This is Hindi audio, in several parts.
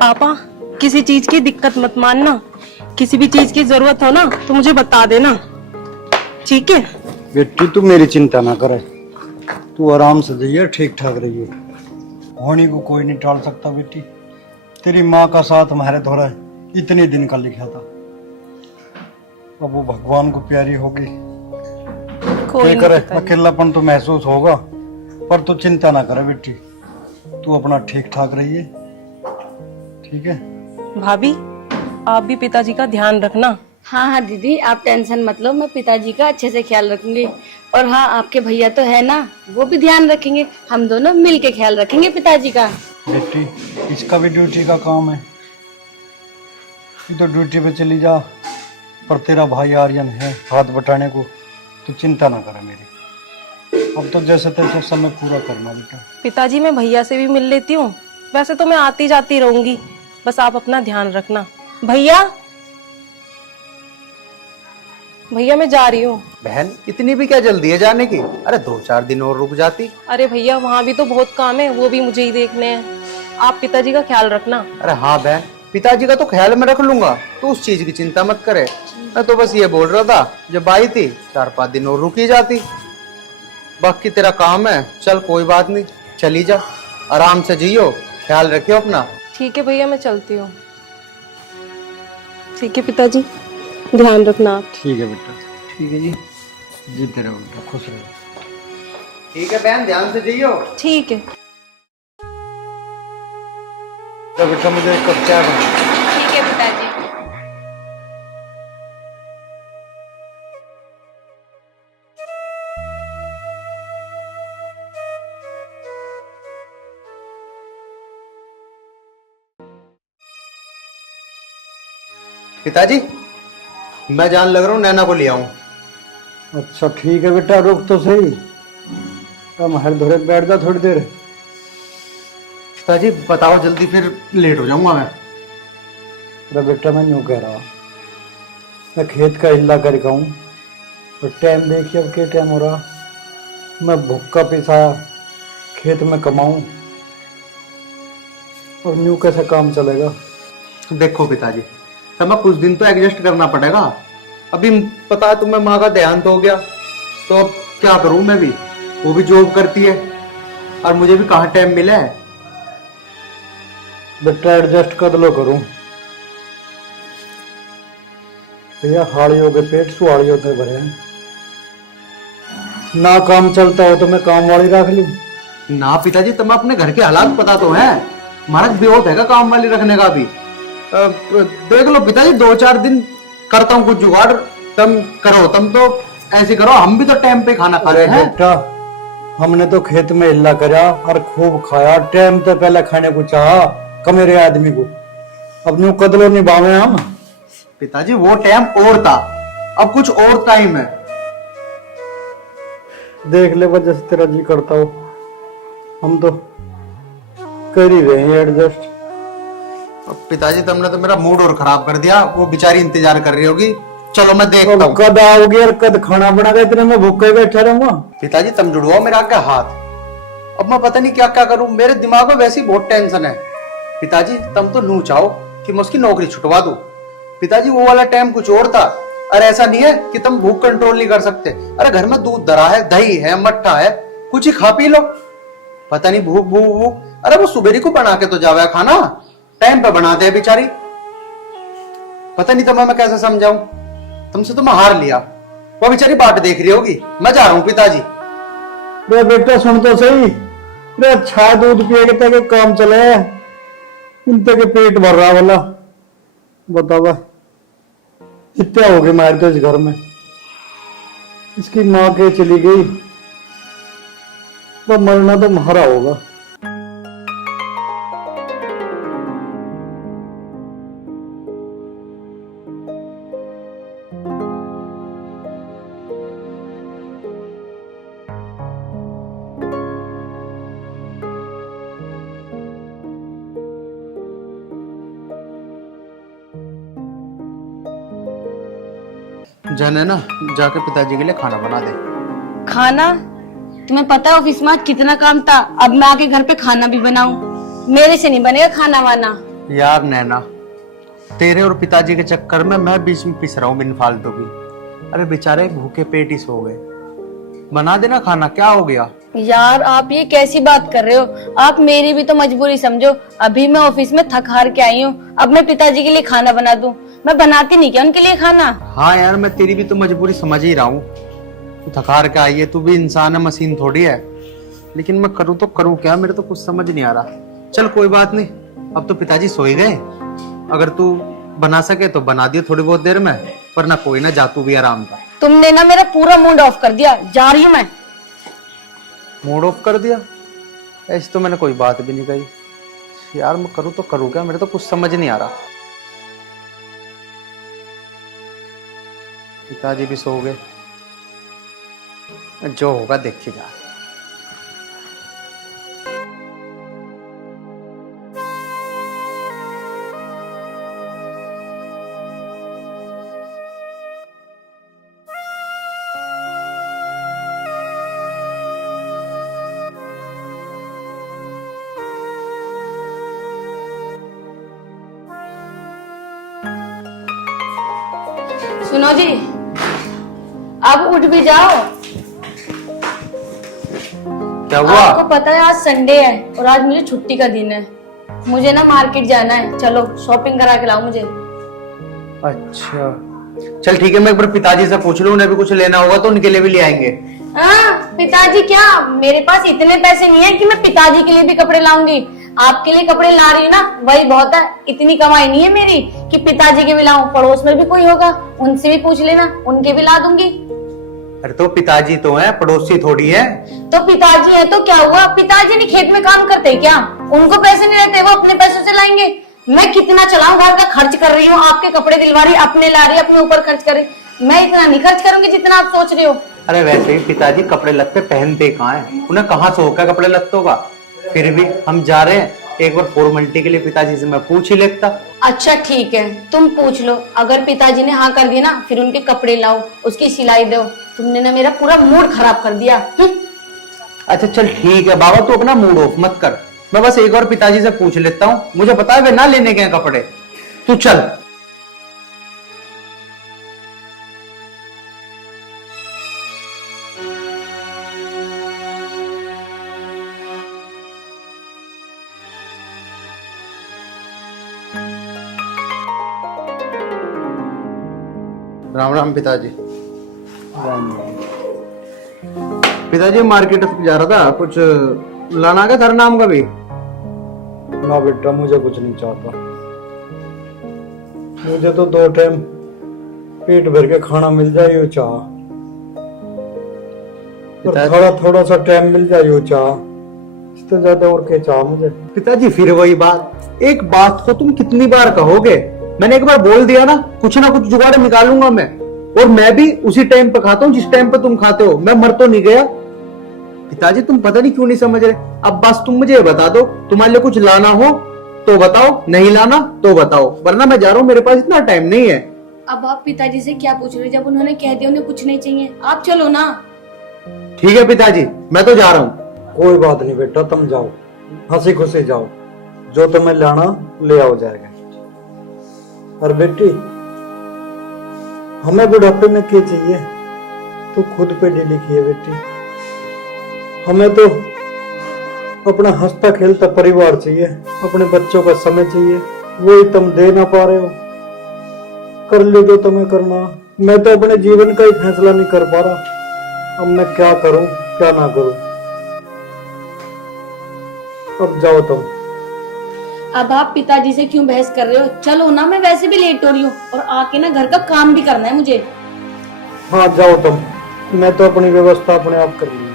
आपा, किसी चीज की दिक्कत मत मानना। किसी भी चीज की जरूरत हो ना तो मुझे बता देना, ठीक है? बेटी तू मेरी चिंता ना करे, तू आराम से जाइए, ठीक ठाक रहिए। होनी को कोई नहीं टाल सकता बेटी। तेरी माँ का साथ हमारे थोड़ा इतने दिन का लिखा था, अब वो भगवान को प्यारी होगी। कोई क्या नहीं करे, पिताजी। अकेलापन तो महसूस होगा, पर तू चिंता ना करे बेटी। तू अपना ठीक ठाक रहिए, ठीक है? भाभी, आप भी पिताजी का ध्यान रखना। हाँ हाँ दीदी, आप टेंशन मत लो, मैं पिताजी का अच्छे से ख्याल रखूंगी। और हाँ, आपके भैया तो है ना, वो भी ध्यान रखेंगे। हम दोनों मिल के ख्याल रखेंगे पिताजी का। बेटी इसका भी ड्यूटी का काम है, तू तो ड्यूटी पे चली जा, पर तेरा भाई आर्यन है हाथ बटाने को। तू चिंता ना करे मेरी, अब तो जैसे तैसे समय पूरा करना बेटा। पिताजी, मैं भैया से भी मिल लेती हूँ। वैसे तो मैं आती जाती रहूंगी, बस आप अपना ध्यान रखना। भैया, भैया मैं जा रही हूँ। बहन इतनी भी क्या जल्दी है जाने की? अरे 2-4 दिन और रुक जाती। अरे भैया, वहाँ भी तो बहुत काम है, वो भी मुझे ही देखने हैं। आप पिताजी का ख्याल रखना। अरे हाँ बहन, पिताजी का तो ख्याल में रख लूंगा, तो उस चीज की चिंता मत करे। मैं तो बस ये बोल रहा था, जब आई थी 4-5 दिन और रुकी जाती। बाकी तेरा काम है, चल कोई बात नहीं, चली जा, आराम से जियो, ख्याल रखियो अपना। ठीक है भैया, मैं चलती हूँ। ठीक है पिताजी, ध्यान रखना आप। ठीक है बेटा, ठीक है जी, जीते रहो बेटा, खुश रहो। ठीक है बहन, ध्यान से जियो। ठीक है। तो बेटा मुझे एक कप चाय बना। ठीक है पिताजी। पिताजी मैं जान लग रहा हूँ, नैना को ले आऊं। अच्छा ठीक है बेटा, रुक तो सही, हम हर धोरे बैठ जा थोड़ी देर। पिताजी बताओ जल्दी, फिर लेट हो जाऊंगा मैं। अरे बेटा मैं यूँ कह रहा, मैं खेत का हिल्ला करके आऊँ, और टाइम देखिए अब क्या टाइम हो रहा। मैं भूखा पिसा खेत में कमाऊँ, और यूँ कैसे काम चलेगा? देखो पिताजी, हमें कुछ दिन तो एडजस्ट करना पड़ेगा। अभी पता है तुम्हें, माँ का देहांत हो गया, तो अब क्या करूं मैं भी? वो भी जॉब करती है और मुझे भी कहाँ टाइम मिला है। बेटा एडजस्ट कर लो करूँ भैया, हाड़ियों के पेट सुहाड़ियों के भरे हैं। ना काम चलता हो तो मैं काम वाली रख लूं? ना पिताजी, तुम्हें अपने घर के हालात पता तो है, हमारा बेहोश है काम वाली रखने का भी। देख लो पिताजी, 2-4 दिन करता हूँ कुछ जुगाड़, तुम करो, तुम तो ऐसे करो, हम भी तो टाइम पे खाना खा रहे हैं। बेटा हमने तो खेत में हिल्ला करा और खूब खाया, टाइम तो पहले खाने को चाहा कमेरे आदमी को, अब न्यू कदलो निभावे हम। पिताजी वो टाइम और था, अब कुछ और टाइम है। देख ले वजह से तेरा जी करता हो, हम तो कर ही रहे हैं एडजस्ट। अब पिताजी तुमने तो मेरा मूड और खराब कर दिया, वो बेचारी इंतजार कर रही होगी। चलो मैं देखता हूँ। कद आओगे और कद खाना बना के इतने में भूखे बैठा रहूंगा? पिताजी तुम जुड़वाओ मेरा आगे हाथ, अब मैं पता नहीं क्या क्या करूं, मेरे दिमाग में वैसी बहुत टेंशन है। पिताजी तुम तो नू चाहो कि मैं उसकी नौकरी छुटवा दूं। पिताजी वो वाला टाइम कुछ और था, अरे ऐसा नहीं है कि तुम भूख कंट्रोल नहीं कर सकते। अरे घर में दूध धरा है, दही है, मट्ठा है, कुछ ही खा पी लो। पता नहीं भूख भूख भूख, अरे वो सुबेरी को बना के तो जावे खाना, टाइम पे बनाते हैं बेचारी। पता नहीं तुम्हें मैं कैसे समझाऊं, तुमसे तो मैं हार लिया, वो बेचारी बाट देख रही होगी। मैं जा रहा हूँ पिताजी। रे बेटा सुन तो सही, रे अच्छा दूध पिए के तक काम चले, इनते के पेट भर रहा वाला बतावा, इतना हो गए मार तो इस घर में। इसकी माँ के चली गई, वो मरना तो मारा होगा। जाने ना, जाके पिताजी के लिए खाना बना दे। खाना? तुम्हें पता है ऑफिस में आज कितना काम था, अब मैं आके घर पे खाना भी बनाऊं? मेरे से नहीं बनेगा खाना वाना। यार नैना, तेरे और पिताजी के चक्कर में मैं बीच में पिस रहा हूँ बिन फालतू की। अरे बेचारे भूखे पेट ही सो गए। बना देना खाना, क्या हो गया? यार आप ये कैसी बात कर रहे हो? आप मेरी भी तो मजबूरी समझो। अभी मैं ऑफिस में थक हार के आई हूँ, अब मैं पिताजी के लिए खाना बना दूं? मैं बनाती नहीं क्या उनके लिए खाना? हाँ यार, मैं तेरी भी तो मजबूरी समझ ही रहा हूँ। तू थकार के आई है, तू भी इंसान है, मशीन थोड़ी है। लेकिन मैं करूँ तो करूँ क्या, मेरे तो कुछ समझ नहीं आ रहा। चल कोई बात नहीं, अब तो पिताजी सो ही गए। अगर तू बना सके तो बना दियो थोड़ी बहुत देर में, पर ना कोई ना, जा तू भी आराम कर। तुमने ना मेरा पूरा मूड ऑफ कर दिया, जा रही हूँ मैं। मूड ऑफ कर दिया? ऐसी तो मैंने कोई बात भी नहीं कही। यार मैं करूँ तो करूँ क्या, मेरे तो कुछ समझ नहीं आ रहा। पिताजी भी सो गए, जो होगा देखी जा। सुनो जी, अब उठ भी जाओ। क्या हुआ? आपको पता है आज संडे है और आज मुझे छुट्टी का दिन है। मुझे ना मार्केट जाना है, चलो शॉपिंग करा के लाओ मुझे। अच्छा चल ठीक है, मैं एक बार पिताजी से पूछ लूं, उन्हें भी कुछ लेना होगा तो उनके लिए भी ले आएंगे। हाँ पिताजी क्या, मेरे पास इतने पैसे नहीं है कि मैं पिताजी के लिए भी कपड़े लाऊंगी। आपके लिए कपड़े ला रही हूँ ना, वही बहुत है। इतनी कमाई नहीं है मेरी कि पिताजी के भी लाऊं। पड़ोस में भी कोई होगा, उनसे भी पूछ लेना, उनके भी ला दूंगी। अरे तो पिताजी तो है, पड़ोसी थोड़ी है। तो पिताजी है तो क्या हुआ? पिताजी नहीं खेत में काम करते क्या? उनको पैसे नहीं रहते, वो अपने पैसों से लाएंगे। मैं कितना चलाऊं, घर का खर्च कर रही हूँ, आपके कपड़े दिलवा रही, अपने ला रही, अपने ऊपर खर्च कर रही। मैं इतना नहीं खर्च करूंगी जितना आप सोच रहे हो। अरे वैसे भी पिताजी कपड़े लत्ते पहनते कहाँ है, उन्हें कहाँ शौक है कपड़े लत्तों का। फिर भी हम जा रहे हैं, एक बार फॉर्मेलिटी के लिए पिताजी से मैं पूछ ही लेता। अच्छा ठीक है, तुम पूछ लो। अगर पिताजी ने हाँ कर दिया ना, फिर उनके कपड़े लाओ, उसकी सिलाई दो। तुमने ना मेरा पूरा मूड खराब कर दिया। अच्छा चल ठीक है बाबा, तू अपना मूड ऑफ मत कर। मैं बस एक और पिताजी से पूछ लेता हूँ, मुझे पता है वे ना लेने के हैं कपड़े। तू चल। राम राम पिताजी। पिताजी मार्केट जा रहा था, कुछ लाना का तेरे नाम का भी? ना बेटा, मुझे कुछ नहीं चाहता। मुझे तो 2 टाइम पेट भर के खाना मिल जाए यो चाह, और थोड़ा थोड़ा सा टाइम मिल जाए यो चाह, इससे ज्यादा और क्या चाह मुझे। पिताजी फिर वही बात, एक बात को तुम कितनी बार कहोगे? मैंने एक बार बोल दिया ना, कुछ ना कुछ जुगाड़ निकालूंगा मैं। और मैं भी उसी टाइम पे खाता हूँ जिस टाइम पे तुम खाते हो, मैं मर तो नहीं गया। पिताजी तुम पता नहीं क्यों नहीं समझ रहे। अब बस तुम मुझे बता दो, तुम्हारे लिए कुछ लाना हो तो बताओ, नहीं लाना तो बताओ, वरना मैं जा रहा हूँ, मेरे पास इतना टाइम नहीं है। अब आप पिताजी से क्या पूछ रहे हो? जब उन्होंने कह दिया उन्हें कुछ नहीं चाहिए, आप चलो ना। ठीक है पिताजी, मैं तो जा रहा हूँ। कोई बात नहीं बेटा, तुम जाओ, हंसी खुशी जाओ, जो तुम्हें लाना ले आओ जाएगा। और बेटी, हमें बुढ़ापे में क्या चाहिए, तो खुद पे डी लिखी है बेटी। हमें तो अपना हंसता खेलता परिवार चाहिए, अपने बच्चों का समय चाहिए, वही तुम दे ना पा रहे हो। कर लो जो तुम्हें करना, मैं तो अपने जीवन का ही फैसला नहीं कर पा रहा। अब मैं क्या करूं क्या ना करूं। अब जाओ तुम। अब आप पिताजी से क्यों बहस कर रहे हो? चलो ना, मैं वैसे भी लेट हो रही हूँ और आके ना घर का काम भी करना है मुझे। हाँ जाओ तुम, मैं तो अपनी व्यवस्था अपने आप कर लूंगा।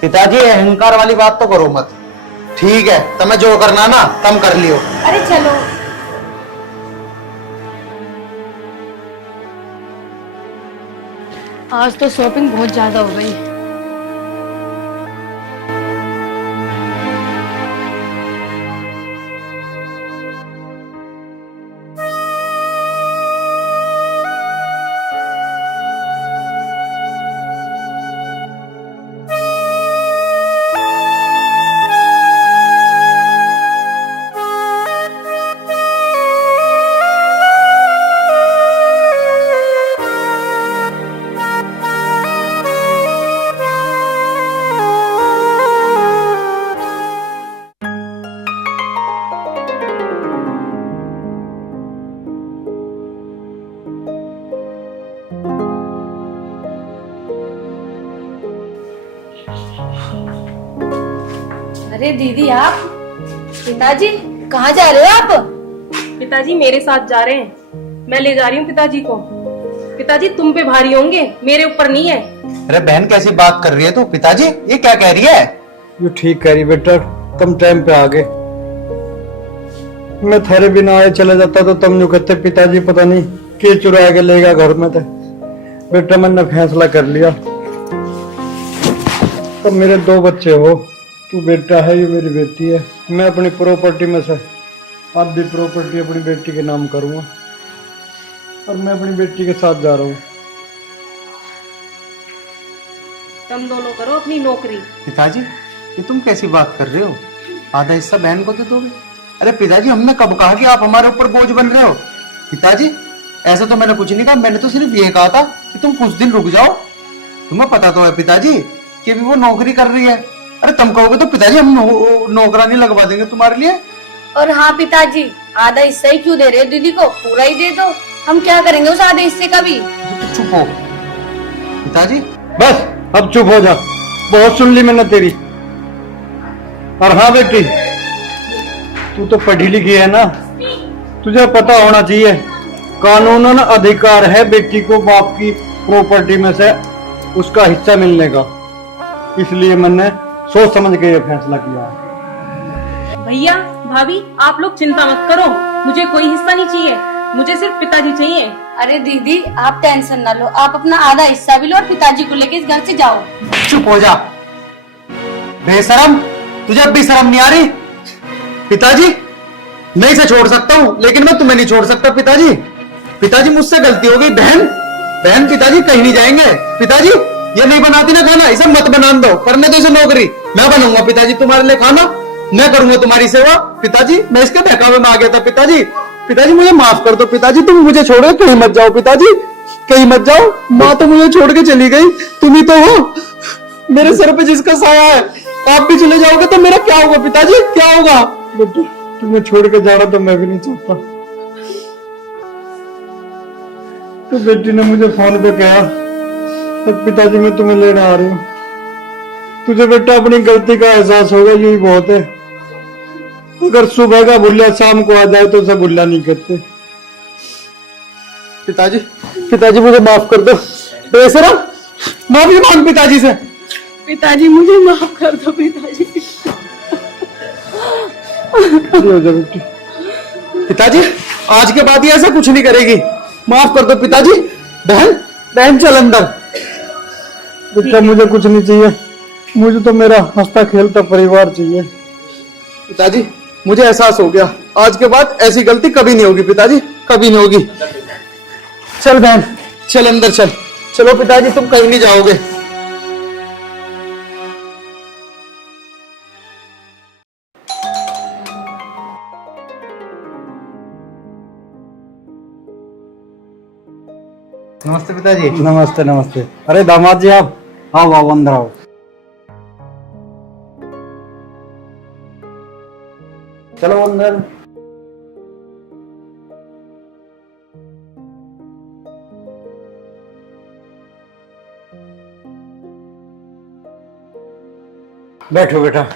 पिताजी अहंकार वाली बात तो करो मत। ठीक है, तुम्हें जो करना ना तुम कर लियो। अरे चलो। आज तो शॉपिंग बहुत ज्यादा हो गई। अरे दीदी आप, पिताजी कहाँ जा रहे हो आप? पिताजी मेरे साथ जा रहे हैं, मैं ले जा रही हूँ पिताजी को। पिताजी तुम पे भारी होंगे, मेरे ऊपर नहीं है। अरे बहन कैसी बात कर रही है तू? पिताजी ये क्या कह रही है? ये ठीक कह रही बेटा, तुम टाइम पे आ गए। मैं थारे बिना आए चला जाता तो तुम यूं कहते पिताजी पता नहीं के चुरा के लेगा घर में थे। बेटा मैंने फैसला कर लिया, तुम मेरे 2 बच्चे हो, तू बेटा है, ये मेरी बेटी है। मैं अपनी प्रॉपर्टी में से आधी प्रॉपर्टी अपनी बेटी के नाम करूंगा और मैं अपनी बेटी के साथ जा रहा हूँ। तुम दोनों करो अपनी नौकरी। पिताजी ये तुम कैसी बात कर रहे हो? आधा हिस्सा बहन को दे दोगे? अरे पिताजी हमने कब कहा कि आप हमारे ऊपर बोझ बन रहे हो? पिताजी ऐसा तो मैंने कुछ नहीं कहा, मैंने तो सिर्फ ये कहा था कि तुम कुछ दिन रुक जाओ। तुम्हें पता तो है पिताजी कि अभी वो नौकरी कर रही है। अरे तुम कहोगे तो पिताजी हम नौकरानी लगवा देंगे तुम्हारे लिए। और हाँ पिताजी, आधा हिस्सा ही क्यों दे रहे हो दीदी को, पूरा ही दे दो। हम क्या करेंगे उस आधे हिस्से का भी? तो चुप हो पिताजी। बस अब चुप हो जा, बहुत सुन ली मैंने तेरी। और हाँ बेटी, तू तो पढ़ी लिखी है ना, तुझे पता होना चाहिए कानूनन अधिकार है बेटी को बाप की प्रॉपर्टी में से उसका हिस्सा मिलने का। इसलिए मैंने सोच समझ के ये फैसला किया है। भैया भाभी आप लोग चिंता मत करो, मुझे कोई हिस्सा नहीं चाहिए, मुझे सिर्फ पिताजी चाहिए। अरे दीदी आप टेंशन ना लो, आप अपना आधा हिस्सा भी लो और पिताजी को लेके इस घर से जाओ। चुप हो जा बेशरम, तुझे अब भी शर्म नहीं आ रही? पिताजी मैं इसे छोड़ सकता हूँ लेकिन मैं तुम्हें नहीं छोड़ सकता। पिताजी पिताजी मुझसे गलती हो गई। बहन बहन पिताजी कहीं नहीं जाएंगे। पिताजी ये नहीं बनाती ना खाना, इसे मत बना दो, करने दो इसे नौकरी। मैं बनाऊंगा पिताजी तुम्हारे लिए खाना, मैं करूंगा तुम्हारी सेवा। पिताजी मैं इसके बहकावे में आ गया था। पिताजी पिताजी मुझे माफ कर दो। पिताजी तुम मुझे छोड़ो, कहीं मत जाओ। पिताजी कहीं मत जाओ, माँ तो मुझे छोड़ के चली गई, तुम ही तो हो मेरे सर पे जिसका साया है। आप भी चले जाओगे तो मेरा क्या होगा? पिताजी क्या होगा? बेटी तुम्हें छोड़ के जाना तो मैं भी नहीं चाहता। तो बेटी ने मुझे फोन पे कहा पिताजी मैं तुम्हें लेने आ रही हूँ। तुझे बेटा अपनी गलती का एहसास होगा, यही बहुत है। अगर सुबह का भुल्ला शाम को आ जाए तो उसे भुल्ला नहीं करते। पिताजी पिताजी मुझे माफ कर दो। बेशरम माफी मांग पिताजी से। पिताजी मुझे माफ कर दो पिताजी। हो जा बेटी। पिताजी आज के बाद ये ऐसा कुछ नहीं करेगी, माफ कर दो पिताजी। बहन बहन चल अंदर। बेटा मुझे कुछ नहीं चाहिए, मुझे तो मेरा हंसता खेलता परिवार चाहिए। पिताजी मुझे एहसास हो गया, आज के बाद ऐसी गलती कभी नहीं होगी। पिताजी कभी नहीं होगी। चल बहन चल अंदर चल। चलो पिताजी तुम कहीं नहीं जाओगे। नमस्ते पिताजी। नमस्ते नमस्ते। अरे दामाद जी आप आओ आओ अंदर आओ। चलो अंदर। बैठो बेटा,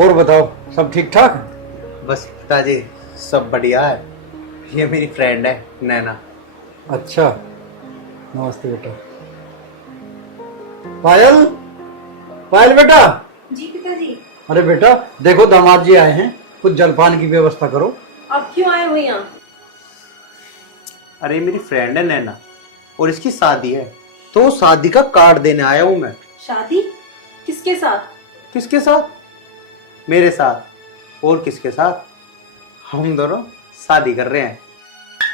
और बताओ सब ठीक ठाक? बस पिताजी सब बढ़िया है। ये मेरी फ्रेंड है नैना। अच्छा नमस्ते बेटा। पायल पायल बेटा। जी पिताजी। अरे बेटा देखो दामाद जी आए हैं, कुछ जलपान की व्यवस्था करो। आप क्यों आए हो यहाँ? अरे मेरी फ्रेंड है नैना और इसकी शादी है, तो शादी का कार्ड देने आया हूं मैं। शादी? किसके साथ? किसके साथ? मेरे साथ। और किसके साथ? हम दोनों शादी कर रहे हैं।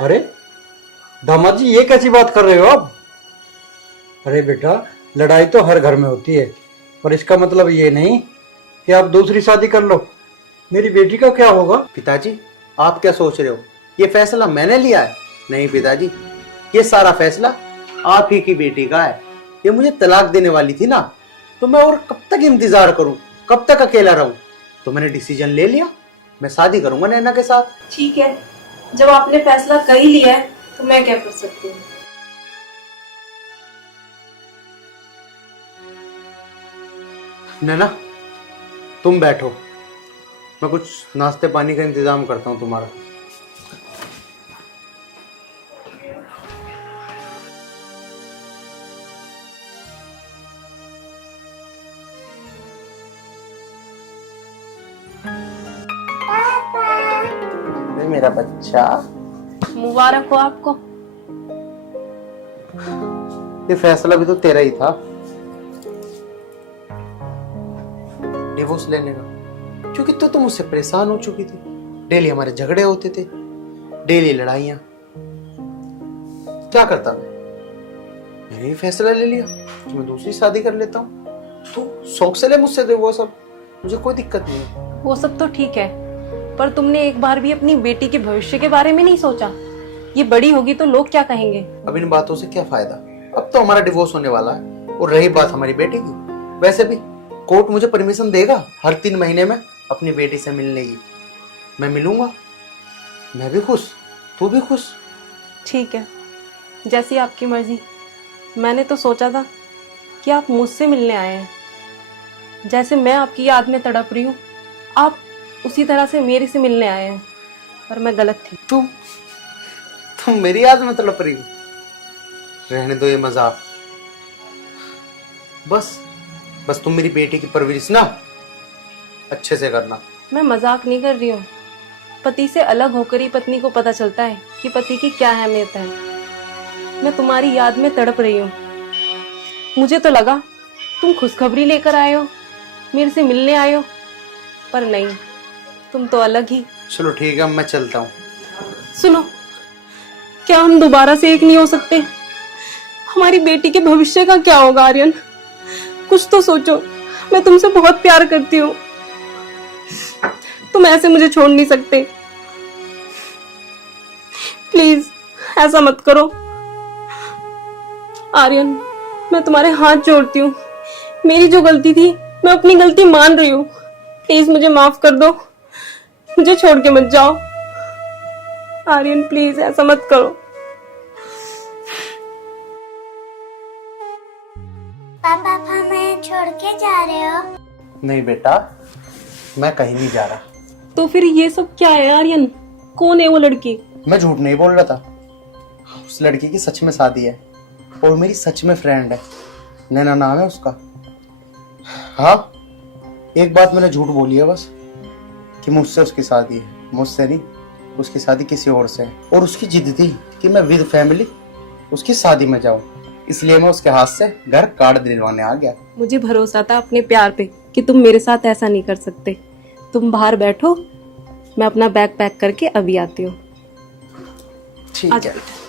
अरे दामाद जी ये कैसी बात कर रहे हो आप? अरे बेटा लड़ाई तो हर घर में होती है, पर इसका मतलब ये नहीं कि आप दूसरी शादी कर लो। मेरी बेटी का क्या होगा? पिताजी आप क्या सोच रहे हो? ये फैसला मैंने लिया है? नहीं पिताजी, ये सारा फैसला आप ही की बेटी का है। ये मुझे तलाक देने वाली थी ना, तो मैं और कब तक इंतजार करूं, कब तक अकेला रहूं? तो मैंने डिसीजन ले लिया, मैं शादी करूंगा नैना के साथ। ठीक है, जब आपने फैसला कर ही लिया है तो मैं क्या कर सकती हूँ। नैना तुम बैठो, मैं कुछ नाश्ते पानी का इंतजाम करता हूँ तुम्हारा। अरे मेरा बच्चा, मुबारक हो आपको। ये फैसला भी तो तेरा ही था, डिवोर्स लेने का, क्योंकि तो तुम मुझसे परेशान हो चुकी थी। डेली हमारे झगड़े होते थे, डेली लड़ाइयां। क्या करता मैंने ये फैसला ले लिया कि मैं दूसरी शादी कर लेता हूँ। तो शौक से ले मुझसे डिवोर्स, अब मुझे कोई दिक्कत नहीं है। वो सब तो ठीक है, पर तुमने एक बार भी अपनी बेटी के भविष्य के बारे में नहीं सोचा। ये बड़ी होगी तो लोग क्या कहेंगे। अब इन बातों से क्या फायदा, अब तो हमारा डिवोर्स होने वाला है। और रही बात हमारी बेटी की, वैसे भी कोर्ट मुझे परमिशन देगा हर 3 महीने में अपनी बेटी से मिलने की। मैं मिलूंगा, मैं भी खुश, तू भी खुश। ठीक है, जैसी आपकी मर्जी। मैंने तो सोचा था कि आप मुझसे मिलने आए हैं। जैसे मैं आपकी याद में तड़प रही हूँ, आप उसी तरह से मेरे से मिलने आए हैं, पर मैं गलत थी। तुम मेरी याद में तड़प रही हो? रहने दो ये मजाक। बस तुम मेरी बेटी की परवरिश ना अच्छे से करना। मैं मजाक नहीं कर रही हूँ। पति से अलग होकर ही पत्नी को पता चलता है कि पति की क्या अहमियत है। मैं तुम्हारी याद में तड़प रही हूँ। मुझे तो लगा तुम खुशखबरी लेकर आए हो, मेरे से मिलने आए हो, पर नहीं, तुम तो अलग ही। चलो ठीक है, मैं चलता हूँ। सुनो, क्या हम दोबारा से एक नहीं हो सकते? हमारी बेटी के भविष्य का क्या होगा आर्यन? कुछ तो सोचो। मैं तुमसे बहुत प्यार करती हूँ, तुम ऐसे मुझे छोड़ नहीं सकते। प्लीज ऐसा मत करो आर्यन, मैं तुम्हारे हाथ जोड़ती हूँ। मेरी जो गलती थी, मैं अपनी गलती मान रही हूँ। प्लीज मुझे माफ कर दो, मुझे छोड़ के मत जाओ आर्यन, प्लीज ऐसा मत करो। पापा हमें छोड़ के जा रहे हो? नहीं बेटा, मैं कहीं नहीं जा रहा। तो फिर ये सब क्या है आर्यन? कौन है वो लड़की? मैं झूठ नहीं बोल रहा था। उस लड़की की सच में शादी है और मेरी सच में फ्रेंड है। नैना नाम है उसका। हाँ, एक बात मैंने झूठ बोली है बस, कि मुझसे उसकी शादी है। मुझसे नहीं, उसकी शादी किसी और से है। और उसकी जिद थी कि मैं विद फैमिली उसकी शादी में जाऊं, इसलिए मैं उसके हाथ से घर कार्ड दिलवाने आ गया। मुझे भरोसा था अपने प्यार पे कि तुम मेरे साथ ऐसा नहीं कर सकते। तुम बाहर बैठो, मैं अपना बैग पैक करके अभी आती हूँ। ठीक आजा है। बेटा।